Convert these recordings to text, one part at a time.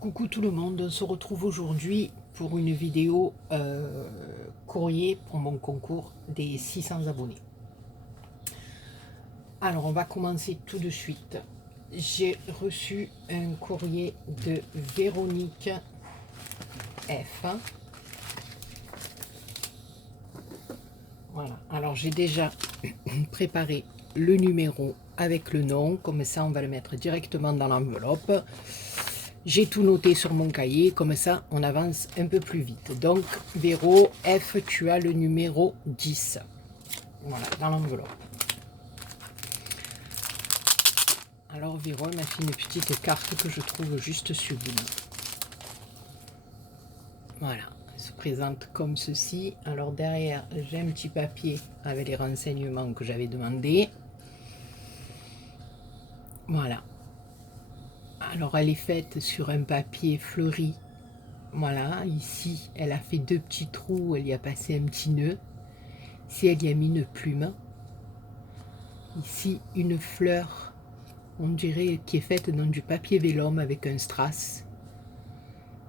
Coucou tout le monde, on se retrouve aujourd'hui pour une vidéo courrier pour mon concours des 600 abonnés. Alors on va commencer tout de suite. J'ai reçu un courrier de Véronique F. Voilà, alors j'ai déjà préparé le numéro avec le nom, comme ça on va le mettre directement dans l'enveloppe. J'ai tout noté sur mon cahier, comme ça on avance un peu plus vite. Donc Véro F, tu as le numéro 10. Voilà, dans l'enveloppe. Alors Véro m'a fait une petite carte que je trouve juste sublime. Voilà, elle se présente comme ceci. Alors derrière, j'ai un petit papier avec les renseignements que j'avais demandé. Voilà. Alors elle est faite sur un papier fleuri. Voilà, ici elle a fait deux petits trous, elle y a passé un petit nœud. Ici elle y a mis une plume. Ici une fleur, on dirait, qui est faite dans du papier vélum avec un strass.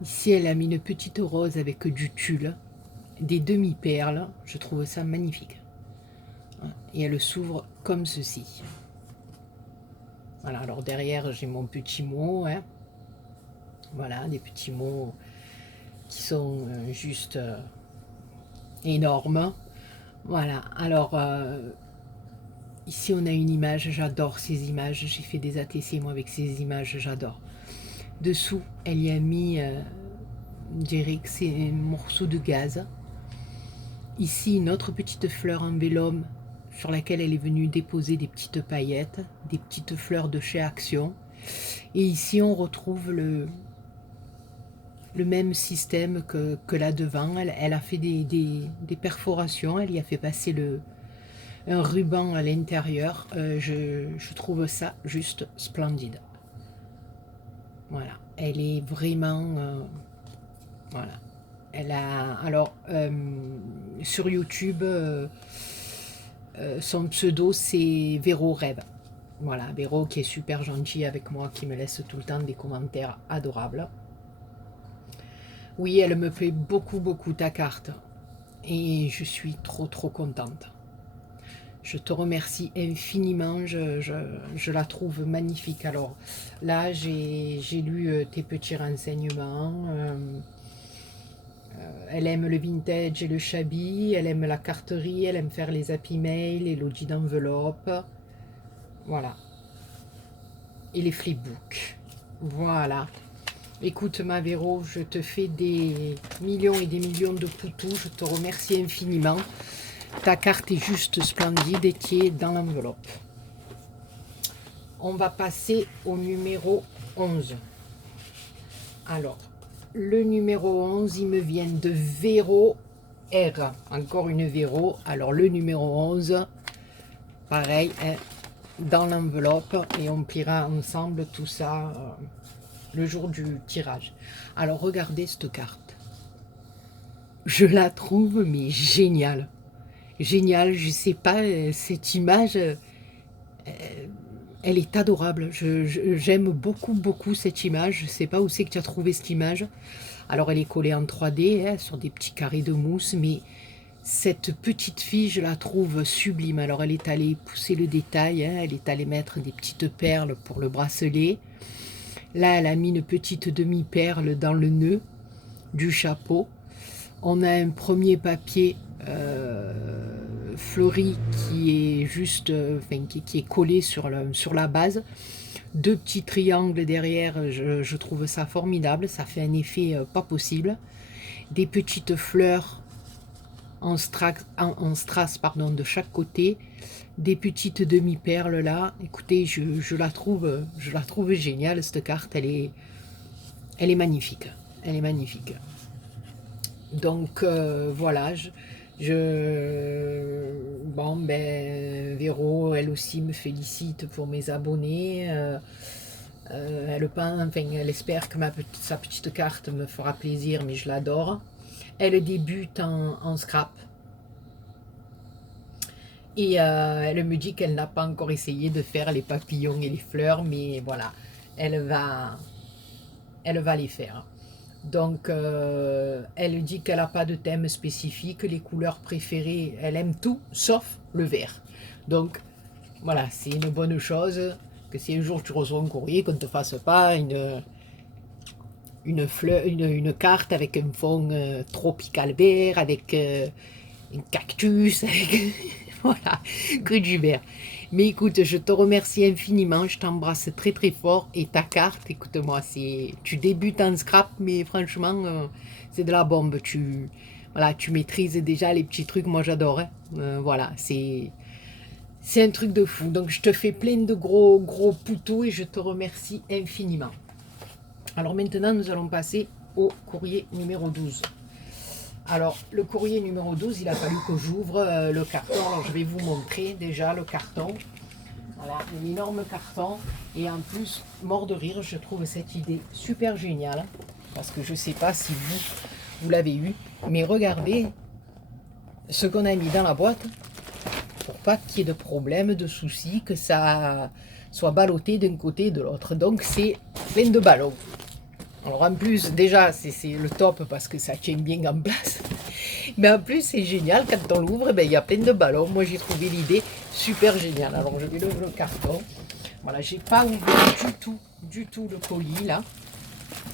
Ici elle a mis une petite rose avec du tulle, des demi-perles, je trouve ça magnifique. Et elle s'ouvre comme ceci. Voilà, alors derrière j'ai mon petit mot, hein. Voilà, des petits mots qui sont juste énormes. Voilà, alors ici on a une image, j'adore ces images, j'ai fait des ATC moi avec ces images, j'adore. Dessous, elle y a mis, on dirait que c'est un morceau de gaz. Ici, une autre petite fleur en vélum sur laquelle elle est venue déposer des petites paillettes, des petites fleurs de chez Action. Et ici, on retrouve le même système que là devant. Elle a fait des perforations, elle y a fait passer un ruban à l'intérieur. Je trouve ça juste splendide. Voilà, elle est vraiment... voilà. Elle a... Alors, sur YouTube, son pseudo, c'est Véro Rêve. Voilà, Véro qui est super gentil avec moi, qui me laisse tout le temps des commentaires adorables. Oui, elle me plaît beaucoup ta carte. Et je suis trop contente. Je te remercie infiniment, je la trouve magnifique. Alors là, j'ai lu tes petits renseignements. Elle aime le vintage et le shabby, elle aime la carterie, elle aime faire les happy mail, les logis d'enveloppe. Voilà. Et les flipbooks. Voilà. Écoute ma Véro, je te fais des millions et des millions de poutous. Je te remercie infiniment. Ta carte est juste splendide et qui est dans l'enveloppe. On va passer au numéro 11. Alors, le numéro 11, il me vient de Véro R. Encore une Véro. Alors, le numéro 11, pareil, hein, dans l'enveloppe. Et on pliera ensemble tout ça le jour du tirage. Alors, regardez cette carte. Je la trouve, mais géniale. Géniale, je sais pas, cette image, elle est adorable. J'aime beaucoup cette image. Je sais pas où c'est que tu as trouvé cette image. Alors elle est collée en 3D, hein, sur des petits carrés de mousse, mais cette petite fille, je la trouve sublime. Alors elle est allée pousser le détail, hein, elle est allée mettre des petites perles pour le bracelet. Là, elle a mis une petite demi-perle dans le nœud du chapeau. On a un premier papier fleuri qui est juste, qui est collé sur la base. Deux petits triangles derrière, je trouve ça formidable, ça fait un effet pas possible. Des petites fleurs en strass pardon, de chaque côté, des petites demi-perles là. Écoutez, je la trouve géniale cette carte, elle est magnifique, elle est magnifique. Donc voilà, bon ben Véro, elle aussi me félicite pour mes abonnés. Elle espère que sa petite carte me fera plaisir, mais je l'adore. Elle débute en scrap. Et elle me dit qu'elle n'a pas encore essayé de faire les papillons et les fleurs, mais voilà, elle va elle va les faire. Donc, elle dit qu'elle n'a pas de thème spécifique, les couleurs préférées, elle aime tout, sauf le vert. Donc, voilà, c'est une bonne chose, que si un jour tu reçois un courrier, qu'on ne te fasse pas une carte avec un fond tropical vert, avec un cactus, avec voilà, que du vert. Mais écoute, je te remercie infiniment, je t'embrasse très très fort et ta carte, écoute-moi, tu débutes en scrap, mais franchement, c'est de la bombe. Voilà, tu maîtrises déjà les petits trucs, moi j'adore. Hein. Voilà, c'est un truc de fou. Donc je te fais plein de gros gros poutous et je te remercie infiniment. Alors maintenant, nous allons passer au courrier numéro 12. Alors, le courrier numéro 12, il a fallu que j'ouvre le carton. Alors, je vais vous montrer déjà le carton. Voilà, un énorme carton. Et en plus, mort de rire, je trouve cette idée super géniale. Parce que je ne sais pas si vous l'avez eu. Mais regardez ce qu'on a mis dans la boîte pour pas qu'il y ait de problème, de soucis, que ça soit ballotté d'un côté et de l'autre. Donc, c'est plein de ballons. Alors en plus, déjà, c'est le top parce que ça tient bien en place. Mais en plus, c'est génial, quand on l'ouvre, il y a plein de ballons. Moi, j'ai trouvé l'idée super géniale. Alors, je vais lever le carton. Voilà, j'ai pas ouvert du tout le colis, là.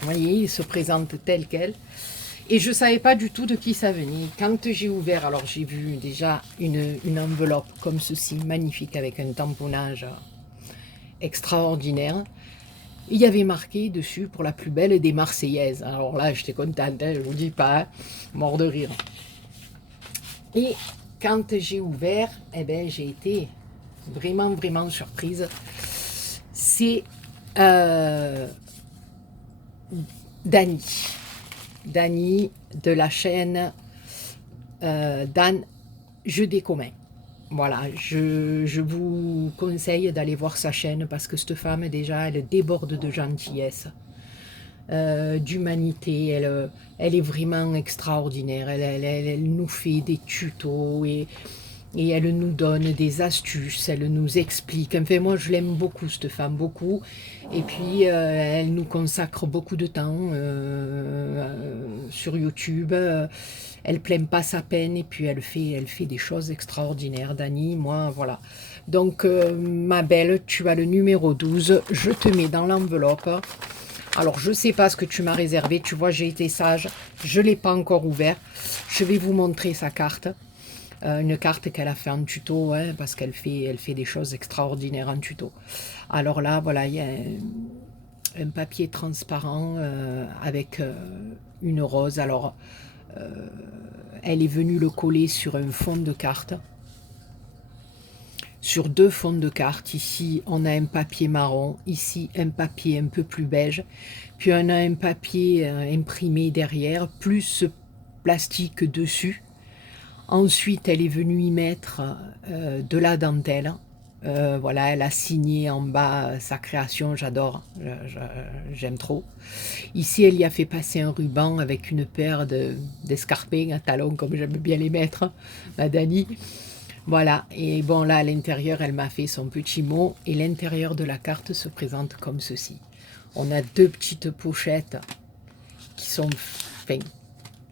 Vous voyez, il se présente tel quel. Et je ne savais pas du tout de qui ça venait. Quand j'ai ouvert, alors j'ai vu déjà une enveloppe comme ceci, magnifique, avec un tamponnage extraordinaire. Il y avait marqué dessus pour la plus belle des Marseillaises. Alors là, j'étais contente, hein, je ne vous dis pas, hein, mort de rire. Et quand j'ai ouvert, eh ben, j'ai été vraiment surprise. C'est Dany. Dany de la chaîne Dan Jeux des communs. Voilà, je vous conseille d'aller voir sa chaîne parce que cette femme, déjà, elle déborde de gentillesse, d'humanité. Elle est vraiment extraordinaire. Elle nous fait des tutos et elle nous donne des astuces, elle nous explique. Enfin, moi, je l'aime beaucoup, cette femme, beaucoup. Et puis, elle nous consacre beaucoup de temps sur YouTube. Elle plaint pas sa peine et puis elle fait des choses extraordinaires. Dany, moi, voilà. Donc, ma belle, tu as le numéro 12. Je te mets dans l'enveloppe. Alors, je ne sais pas ce que tu m'as réservé. Tu vois, j'ai été sage. Je ne l'ai pas encore ouvert. Je vais vous montrer sa carte. Une carte qu'elle a fait en tuto, hein, parce qu'elle fait des choses extraordinaires en tuto. Alors là, voilà, il y a un papier transparent avec une rose. Alors, elle est venue le coller sur un fond de carte, sur deux fonds de carte. Ici, on a un papier marron, ici, un papier un peu plus beige, puis on a un papier imprimé derrière, plus ce plastique dessus. Ensuite, elle est venue y mettre de la dentelle. Voilà, elle a signé en bas sa création, j'adore, j'aime trop. Ici, elle y a fait passer un ruban avec une paire d'escarpins à talons, comme j'aime bien les mettre, ma Dany. Voilà, et bon là, à l'intérieur, elle m'a fait son petit mot, et l'intérieur de la carte se présente comme ceci. On a deux petites pochettes qui sont... Enfin,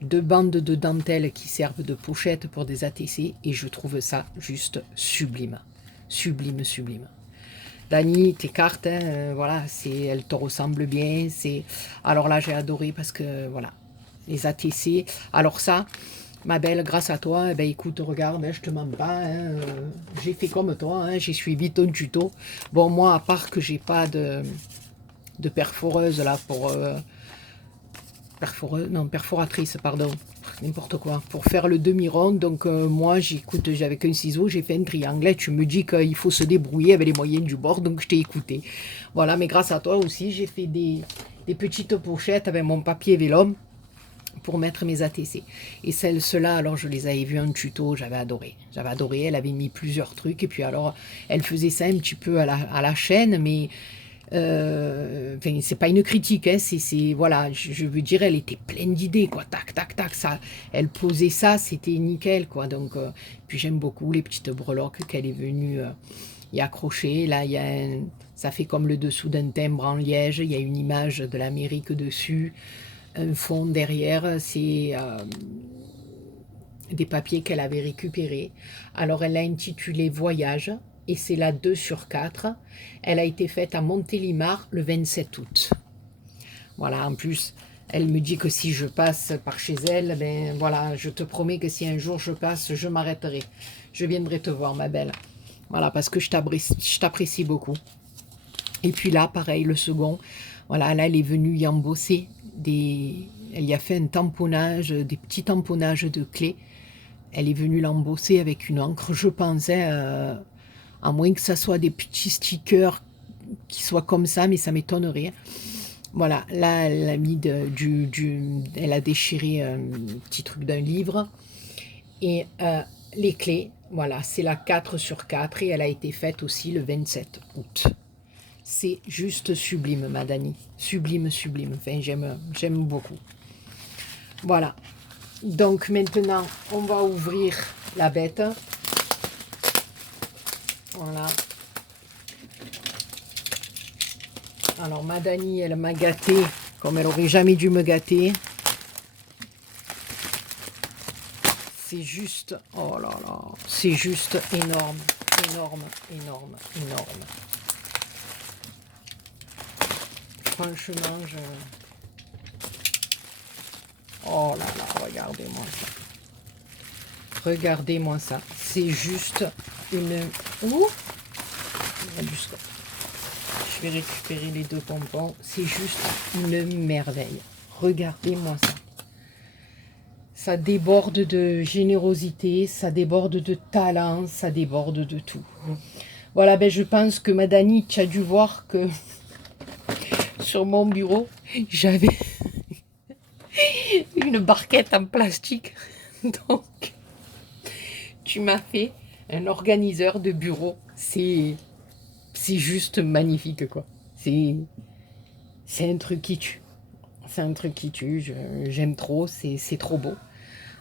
deux bandes de dentelle qui servent de pochette pour des ATC et je trouve ça juste sublime. Sublime. Dany, tes cartes, hein, voilà, elles te ressemblent bien. Alors là, j'ai adoré parce que, voilà, les ATC. Alors ça, ma belle, grâce à toi, eh ben, écoute, regarde, hein, je te mens pas, hein, j'ai fait comme toi, hein, j'ai suivi ton tuto. Bon, moi, à part que j'ai pas de perforeuse là pour... perforatrice, pardon, n'importe quoi, pour faire le demi-rond. Donc moi, avec un ciseau, j'ai fait un triangle. Tu me dis qu'il faut se débrouiller avec les moyens du bord, donc je t'ai écouté. Voilà, mais grâce à toi aussi, j'ai fait des petites pochettes avec mon papier vélum pour mettre mes ATC. Et celles-là, alors je les avais vues en tuto, j'avais adoré. Elle avait mis plusieurs trucs, et puis alors, elle faisait ça un petit peu à la chaîne, mais... enfin, c'est pas une critique, hein, voilà, je veux dire, elle était pleine d'idées, quoi, tac, ça, elle posait ça, c'était nickel, quoi, donc, puis j'aime beaucoup les petites breloques qu'elle est venue y accrocher, là, il y a Ça fait comme le dessous d'un timbre en liège. Il y a une image de l'Amérique dessus. Un fond derrière, c'est des papiers qu'elle avait récupérés. Alors elle l'a intitulé Voyage et c'est la 2 sur 4. Elle a été faite à Montélimar le 27 août. Voilà, en plus, elle me dit que si je passe par chez elle, ben voilà, je te promets que si un jour je passe, je m'arrêterai. Je viendrai te voir, ma belle. Voilà, parce que je t'apprécie beaucoup. Et puis là, pareil, le second, voilà, là, elle est venue y embosser elle y a fait un tamponnage, des petits tamponnages de clés. Elle est venue l'embosser avec une encre, je pensais, à moins que ça soit des petits stickers qui soient comme ça, mais ça m'étonnerait. Voilà, là, elle a mis elle a déchiré un petit truc d'un livre. Et les clés, voilà, c'est la 4 sur 4 et elle a été faite aussi le 27 août. C'est juste sublime, ma Dani. Sublime, sublime. Enfin, j'aime beaucoup. Voilà. Donc maintenant, on va ouvrir la bête. Voilà. Alors, ma Dani, elle m'a gâtée comme elle aurait jamais dû me gâter. C'est juste, oh là là, c'est juste énorme, énorme, énorme, énorme. Franchement, oh là là, regardez-moi ça. Regardez-moi ça. C'est juste une... Ouh, je vais récupérer les deux pompons. C'est juste une merveille. Regardez-moi ça. Ça déborde de générosité, ça déborde de talent, ça déborde de tout. Voilà, ben je pense que ma Dani, tu as dû voir que sur mon bureau, j'avais une barquette en plastique. Donc, tu m'as fait un organiseur de bureau. C'est juste magnifique, quoi. C'est un truc qui tue. C'est un truc qui tue. J'aime trop. C'est trop beau.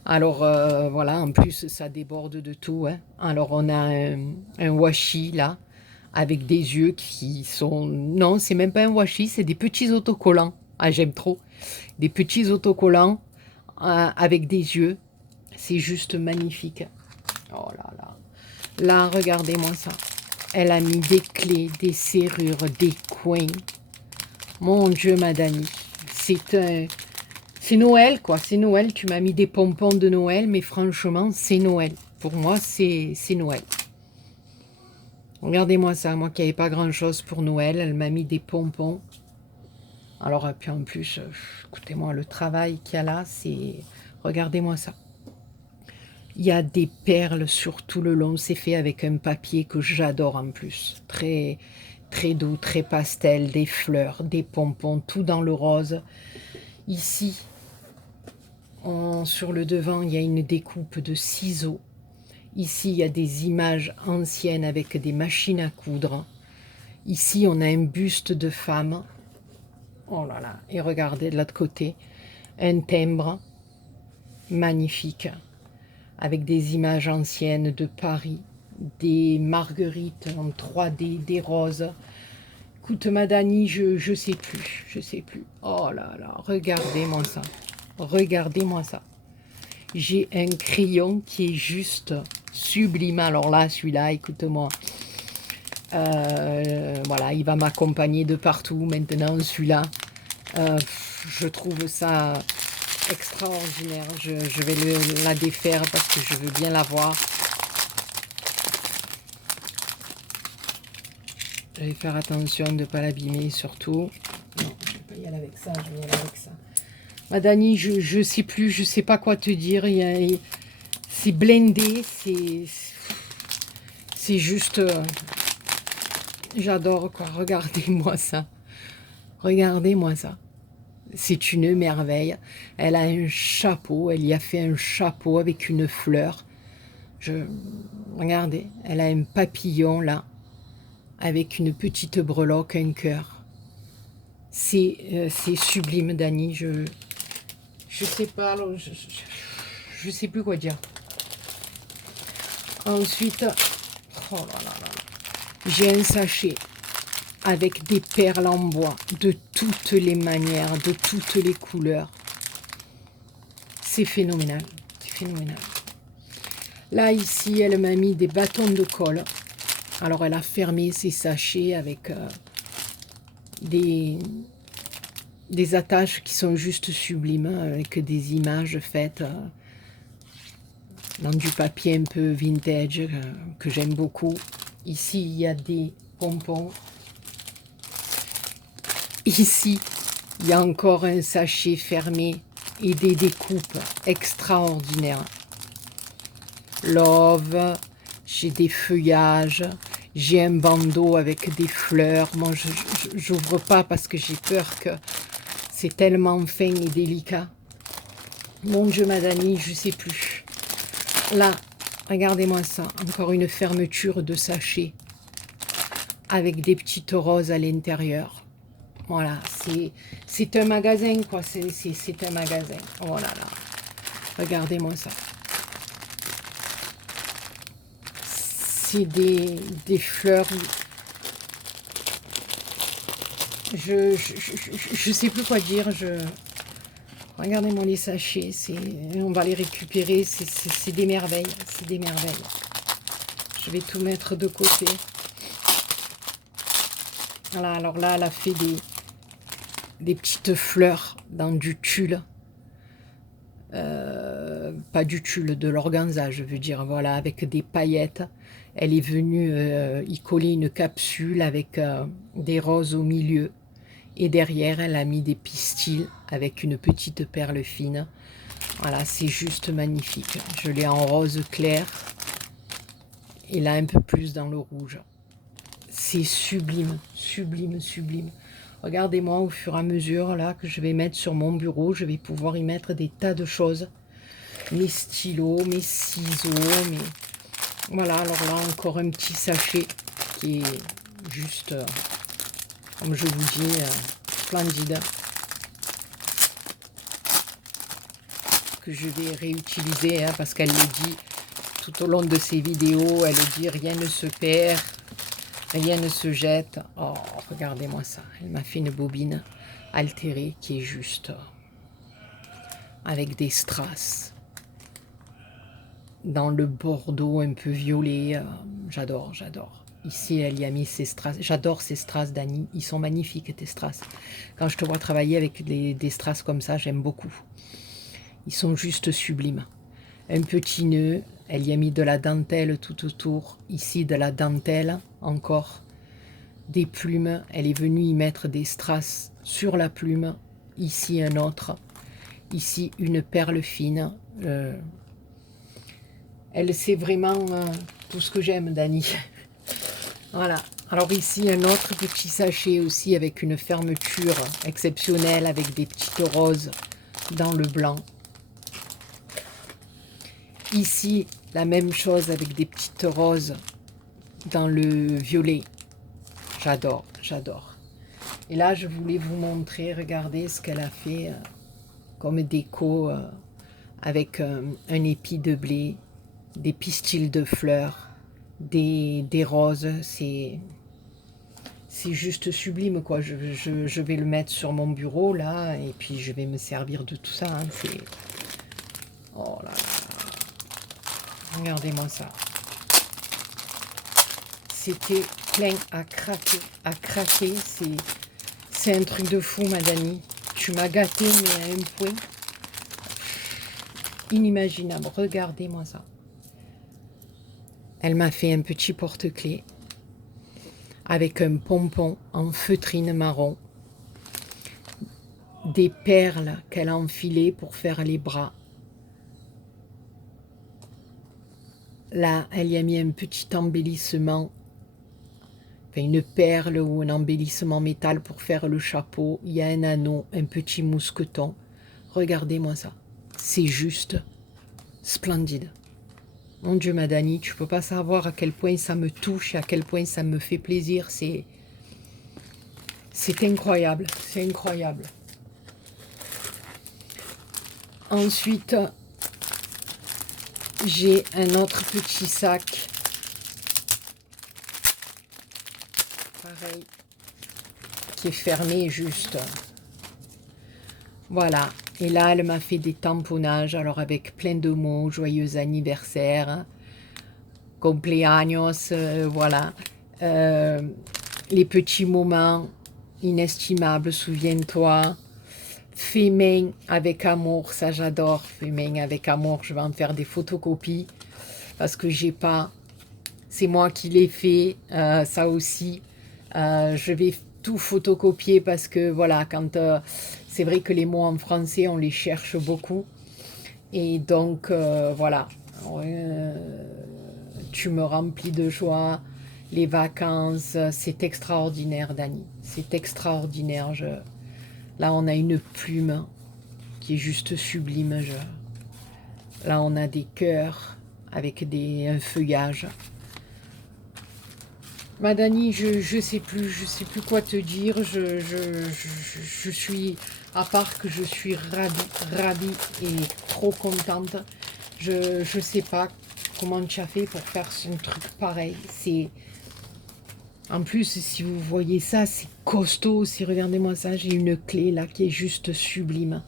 Alors, voilà, en plus, ça déborde de tout. Hein. Alors, on a un washi, là, avec des yeux qui sont... Non, c'est même pas un washi, c'est des petits autocollants. Ah, j'aime trop. Des petits autocollants avec des yeux. C'est juste magnifique. Oh là là. Là, regardez-moi ça. Elle a mis des clés, des serrures, des coins. Mon Dieu, ma Dani. C'est Noël, quoi. C'est Noël. Tu m'as mis des pompons de Noël, mais franchement, c'est Noël. Pour moi, c'est Noël. Regardez-moi ça. Moi qui n'avais pas grand-chose pour Noël, elle m'a mis des pompons. Alors, puis en plus, écoutez-moi, le travail qu'il y a là, c'est... Regardez-moi ça. Il y a des perles sur tout le long. C'est fait avec un papier que j'adore en plus. Très, très doux, très pastel. Des fleurs, des pompons, tout dans le rose. Ici, sur le devant, il y a une découpe de ciseaux. Ici, il y a des images anciennes avec des machines à coudre. Ici, on a un buste de femme. Oh là là. Et regardez de l'autre côté, un timbre magnifique avec des images anciennes de Paris, des marguerites en 3D, des roses. Écoute, ma Dani, je sais plus, je sais plus. Oh là là, regardez-moi ça. Regardez-moi ça. J'ai un crayon qui est juste sublime. Alors là, celui-là, écoute-moi. Voilà, il va m'accompagner de partout maintenant, celui-là. Je trouve ça extraordinaire. Je vais la défaire parce que je veux bien la voir. Je vais faire attention de ne pas l'abîmer surtout. Non, je ne vais pas y aller avec ça, je vais y aller avec ça. Ma Dani, je sais plus, je sais pas quoi te dire. C'est blindé, c'est juste... j'adore, quoi. Regardez-moi ça. Regardez-moi ça. C'est une merveille. Elle a un chapeau, elle y a fait un chapeau avec une fleur. Regardez, elle a un papillon là, avec une petite breloque, un cœur. C'est sublime, Dani. Je sais pas, je sais plus quoi dire. Ensuite, oh là là là, j'ai un sachet avec des perles en bois, de toutes les manières, de toutes les couleurs. C'est phénoménal, c'est phénoménal. Là, ici, elle m'a mis des bâtons de colle. Alors, elle a fermé ses sachets avec des attaches qui sont juste sublimes, avec des images faites dans du papier un peu vintage, que j'aime beaucoup. Ici, il y a des pompons. Ici, il y a encore un sachet fermé et des découpes extraordinaires. Love, j'ai des feuillages, j'ai un bandeau avec des fleurs. Moi, je n'ouvre pas parce que j'ai peur que c'est tellement fin et délicat. Mon Dieu, Madani, je ne sais plus. Là, regardez-moi ça, encore une fermeture de sachet avec des petites roses à l'intérieur. Voilà, c'est un magasin, quoi. C'est un magasin. Oh là là. Regardez-moi ça. C'est des fleurs. Je sais plus quoi dire. Regardez-moi les sachets. On va les récupérer. C'est des merveilles. C'est des merveilles. Je vais tout mettre de côté. Voilà, alors là, elle a fait des petites fleurs dans du tulle. Pas du tulle, de l'organza, je veux dire, voilà, avec des paillettes. Elle est venue y coller une capsule avec des roses au milieu. Et derrière, elle a mis des pistils avec une petite perle fine. Voilà, c'est juste magnifique. Je l'ai en rose clair. Et là, un peu plus dans le rouge. C'est sublime, sublime, sublime. Regardez-moi au fur et à mesure là que je vais mettre sur mon bureau, je vais pouvoir y mettre des tas de choses. Mes stylos, mes ciseaux, voilà, alors là encore un petit sachet qui est juste, comme je vous dis, splendide. Que je vais réutiliser parce qu'elle le dit tout au long de ses vidéos, elle dit rien ne se perd. Rien ne se jette. Oh, regardez-moi ça. Elle m'a fait une bobine altérée qui est juste avec des strass. Dans le bordeaux un peu violet. J'adore, j'adore. Ici, elle y a mis ses strass. J'adore ces strass d'Annie. Ils sont magnifiques, tes strass. Quand je te vois travailler avec des strass comme ça, j'aime beaucoup. Ils sont juste sublimes. Un petit nœud. Elle y a mis de la dentelle tout autour. Ici, de la dentelle encore. Des plumes. Elle est venue y mettre des strass sur la plume. Ici, un autre. Ici, une perle fine. Elle sait vraiment tout ce que j'aime, Dani. Voilà. Alors ici, un autre petit sachet aussi avec une fermeture exceptionnelle avec des petites roses dans le blanc. Ici, la même chose avec des petites roses dans le violet. J'adore, j'adore. Et là, je voulais vous montrer, regardez ce qu'elle a fait comme déco avec un épi de blé, des pistils de fleurs, des roses. C'est juste sublime, quoi. Je vais le mettre sur mon bureau, là, et puis je vais me servir de tout ça. Hein. Oh là là. Regardez-moi ça. C'était plein à craquer, à craquer. C'est un truc de fou, Madani. Tu m'as gâté, mais à un point inimaginable. Regardez-moi ça. Elle m'a fait un petit porte-clés avec un pompon en feutrine marron, des perles qu'elle a enfilées pour faire les bras. Là, elle y a mis un petit embellissement, enfin une perle ou un embellissement métal pour faire le chapeau. Il y a un anneau, un petit mousqueton. Regardez-moi ça. C'est juste splendide. Mon Dieu, Madani, tu ne peux pas savoir à quel point ça me touche et à quel point ça me fait plaisir. C'est incroyable, c'est incroyable. Ensuite, j'ai un autre petit sac. Pareil, qui est fermé juste. Voilà. Et là, elle m'a fait des tamponnages, alors avec plein de mots, joyeux anniversaire, cumpleaños, voilà. Les petits moments inestimables, souviens-toi. Fais main avec amour, ça j'adore. Fais main avec amour, je vais en faire des photocopies parce que j'ai pas. C'est moi qui l'ai fait, ça aussi. Je vais tout photocopier parce que voilà, quand c'est vrai que les mots en français, on les cherche beaucoup. Et donc, voilà. Tu me remplis de joie. Les vacances, c'est extraordinaire, Dani. C'est extraordinaire. Là, on a une plume qui est juste sublime. Là, on a des cœurs avec un feuillage. Madani, je sais plus quoi te dire. Je suis, à part que je suis ravie et trop contente. Je sais pas comment tu as fait pour faire un truc pareil. C'est, en plus, si vous voyez ça, c'est costaud. Si regardez-moi ça, j'ai une clé là qui est juste sublime.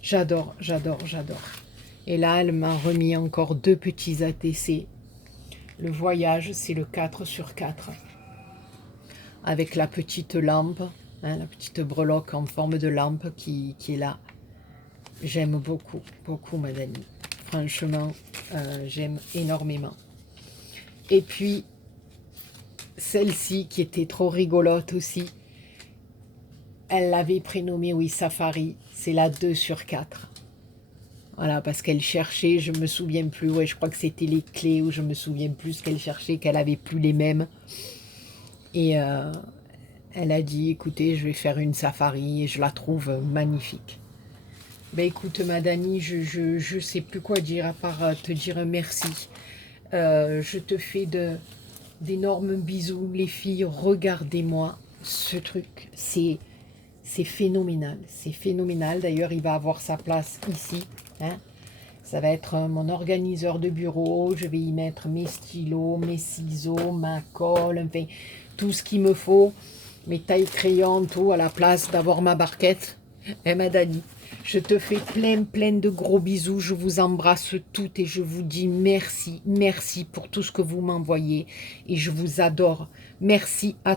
J'adore, j'adore, j'adore. Et là, elle m'a remis encore 2 petits ATC. Le voyage, c'est le 4/4. Avec la petite lampe, hein, la petite breloque en forme de lampe qui est là. J'aime beaucoup, beaucoup, madame. Franchement, j'aime énormément. Et puis, celle-ci qui était trop rigolote aussi, elle l'avait prénommée, oui, Safari. C'est la 2/4. Voilà, parce qu'elle cherchait, je me souviens plus, ouais, je crois que c'était les clés, ou je me souviens plus ce qu'elle cherchait, qu'elle avait plus les mêmes. Et elle a dit, écoutez, je vais faire une safari, et je la trouve magnifique. Ben écoute, Madani, je sais plus quoi dire, à part te dire merci. Je te fais d'énormes bisous, les filles, regardez-moi ce truc, c'est phénoménal, c'est phénoménal. D'ailleurs, il va avoir sa place ici, hein. Ça va être mon organiseur de bureau. Je vais y mettre mes stylos, mes ciseaux, ma colle, enfin, tout ce qu'il me faut. Mes tailles crayons, tout à la place d'avoir ma barquette. Eh, Madani, je te fais plein de gros bisous. Je vous embrasse toutes et je vous dis merci. Merci pour tout ce que vous m'envoyez. Et je vous adore. Merci à